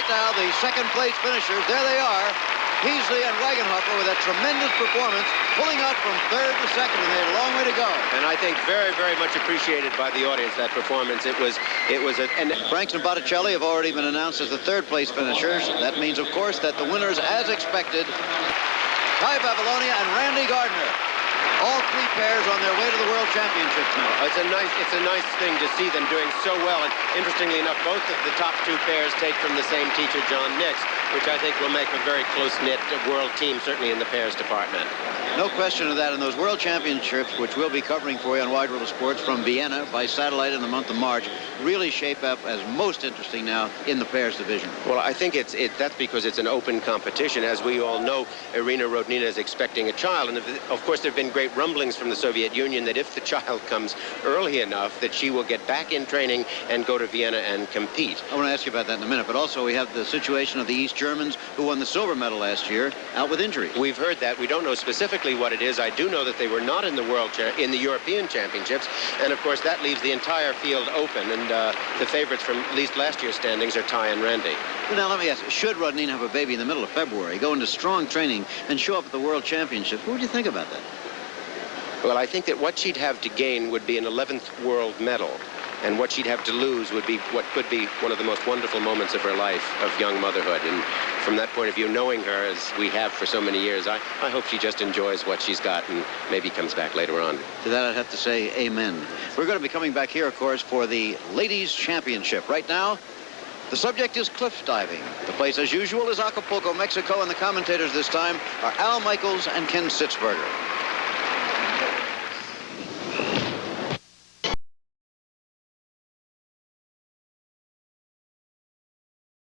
right now, the second-place finishers. There they are. Peasley and Wagenhofer with a tremendous performance, pulling out from third to second, and they had a long way to go. And I think very, very much appreciated by the audience, that performance. And Franks and Botticelli have already been announced as the third-place finishers. That means, of course, that the winners, as expected, Ty Babylonia and Randy Gardner. All three pairs on their way to the World Championships now. It's a nice thing to see them doing so well. And interestingly enough, both of the top two pairs take from the same teacher, John Nix, which I think will make a very close-knit world team, certainly in the pairs department. No question of that. And those World Championships, which we'll be covering for you on Wide World of Sports from Vienna by satellite in the month of March, really shape up as most interesting now in the pairs division. Well, I think that's because it's an open competition. As we all know, Irina Rodnina is expecting a child. And of course, there have been great rumblings from the Soviet Union that if the child comes early enough, that she will get back in training and go to Vienna and compete. I want to ask you about that in a minute. But also, we have the situation of the East Germans, who won the silver medal last year, out with injury. We've heard that. We don't know specifically what it is. I do know that they were not in the in the European Championships, and of course that leaves the entire field open. And the favorites from at least last year's standings are Ty and Randy. Now let me ask, should Rodnina have a baby in the middle of February, go into strong training, and show up at the World Championship? What would you think about that? Well, I think that what she'd have to gain would be an 11th world medal. And what she'd have to lose would be what could be one of the most wonderful moments of her life, of young motherhood. And from that point of view, knowing her as we have for so many years, I hope she just enjoys what she's got and maybe comes back later on. To that, I'd have to say amen. We're going to be coming back here, of course, for the Ladies' Championship. Right now, the subject is cliff diving. The place, as usual, is Acapulco, Mexico, and the commentators this time are Al Michaels and Ken Sitzberger.